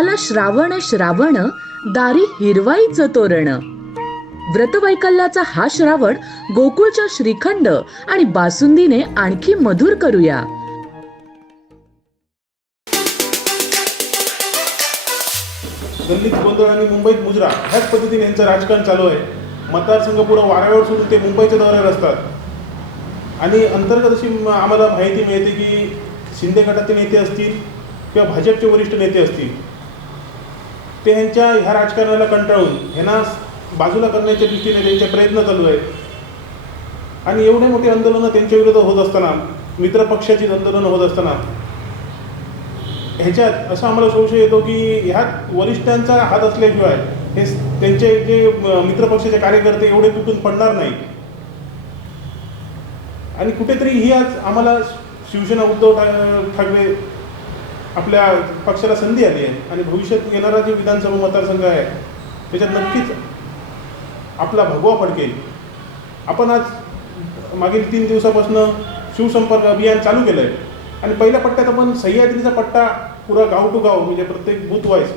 आला श्रावण श्रावण दारी हिरवाईचं तोरण. व्रतवैकल्याचा हा श्रावण गोकुळच्या श्रीखंड आणि बासुंदीने आणखी मधुर करूया. गल्लीत गोंधळ आणि मुंबईत मुजरा ह्याच पद्धतीने यांचं राजकारण चालू आहे. मतदारसंघ पूर्ण वाऱ्यावर सोडून ते मुंबईच्या दौऱ्यावर असतात. आणि अंतर्गत अशी आम्हाला माहिती मिळते की शिंदे गटाचे नेते असतील किंवा भाजपचे वरिष्ठ नेते असतील ते ह्यांच्या ह्या राजकारणाला कंटाळून ह्यांना बाजूला करण्याच्या दृष्टीने त्यांचे प्रयत्न चालू आहेत. आणि एवढे मोठे आंदोलनं त्यांच्या विरोधात होत असताना मित्रपक्षाची आंदोलनं होत असताना ह्याच्यात असा आम्हाला संशय येतो की ह्यात वरिष्ठांचा हात असल्याशिवाय हे त्यांचे जे मित्रपक्षाचे कार्यकर्ते एवढे तुटून पडणार नाही आणि कुठेतरी ही आज आम्हाला शिवसेना उद्धव ठा- ठाकरे आपल्या पक्षाला संधी आली आहे आणि भविष्यात येणारा जे विधानसभा मतदारसंघ आहे त्याच्यात नक्कीच आपला भगवा फडकेल आपण आज मागील तीन दिवसापासून शिवसंपर्क अभियान चालू केलं आहे आणि पहिल्या पट्ट्यात आपण सह्याद्रीचा पट्टा पुरा गाव टू गाव म्हणजे प्रत्येक बूथ वाईज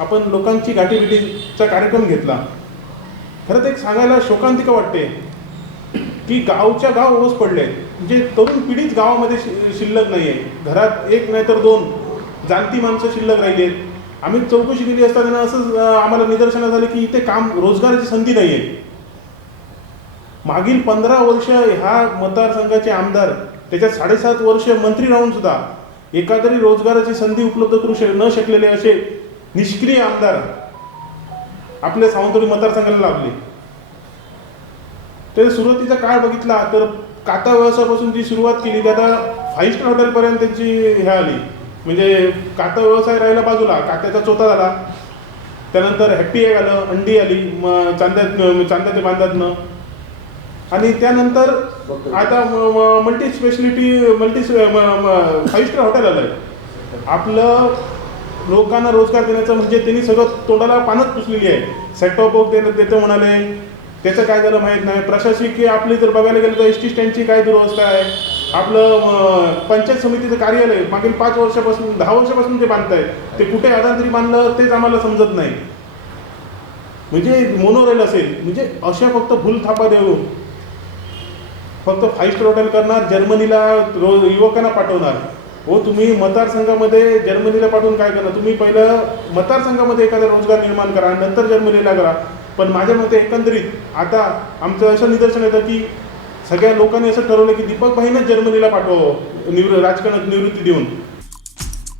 आपण लोकांची गाठीभेटीचा कार्यक्रम घेतला. खरं एक सांगायला शोकांतिका वाटते की गावच्या गाव ओस पडले. म्हणजे तरुण पिढीच गावामध्ये शि- शिल्लक नाही आहे घरात एक नाही तर दोन. जाणती माणसं शिल्लक राहिली आहेत. आम्ही चौकशी केली असता त्यांना असंच आम्हाला निदर्शनात झालं की इथे काम रोजगाराची संधी नाही आहे. मागील पंधरा वर्ष ह्या मतदारसंघाचे आमदार त्याच्यात साडेसात वर्ष मंत्री राहून सुद्धा एका तरी रोजगाराची संधी उपलब्ध करू शक न शकलेले असे निष्क्रिय आमदार आपल्या सावंतवाडी मतदारसंघाला लाभले. तर सुरुवातीचा काळ बघितला तर काता व्यवसायापासून जी सुरुवात केली ती आता फाईव्ह स्टार हॉटेलपर्यंत त्यांची हे आली. म्हणजे काता व्यवसाय राहिला बाजूला कात्याचा चोथा झाला. त्यानंतर हॅप्पी एग आलं अंडी आली म चांद्यात चांद्याच्या बांधातनं. आणि त्यानंतर आता multi speciality multi five star hotel आलं आहे आपलं लोकांना रोजगार देण्याचं म्हणजे त्यांनी सगळं तोंडाला पानच पुसलेली आहे. सेटॉप बॉक्स देणं देतं म्हणाले. त्याचं काय झालं माहीत नाही. प्रशासकीय आपली जर बघायला गेलं तर एस टी स्टँडची काय दुरवस्था आहे? आपलं पंचायत समितीचं कार्यालय मागील पाच वर्षापासून दहा वर्षापासून ते बांधत आहे ते कुठे आधांतरी बांधलं तेच आम्हाला समजत नाही. म्हणजे मोनोरेल असेल म्हणजे अशा फक्त भूल थापा देऊन फक्त फाईव्ह स्टार हॉटेल करणार जर्मनीला रोज युवकांना पाठवणार. हो तुम्ही मतदारसंघामध्ये जर्मनीला पाठवून काय करणार तुम्ही पहिलं मतदारसंघामध्ये एखादा रोजगार निर्माण करा नंतर जर्मनीला करा. पण माझ्या मते एकंदरीत आता आमचं असं निदर्शन येतं की सगळ्या लोकांनी असं ठरवलं की दीपक भाईनंच जर्मनीला पाठव निवृ राजकारणात निवृत्ती देऊन.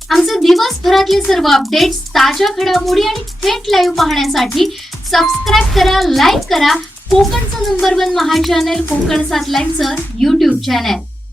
आमचे दिवसभरातले सर्व अपडेट्स ताज्या घडामोडी आणि थेट लाईव्ह पाहण्यासाठी सबस्क्राईब करा लाईक करा. कोकणचं नंबर वन महा चॅनल कोकण सात लाईव्हचं युट्यूब चॅनल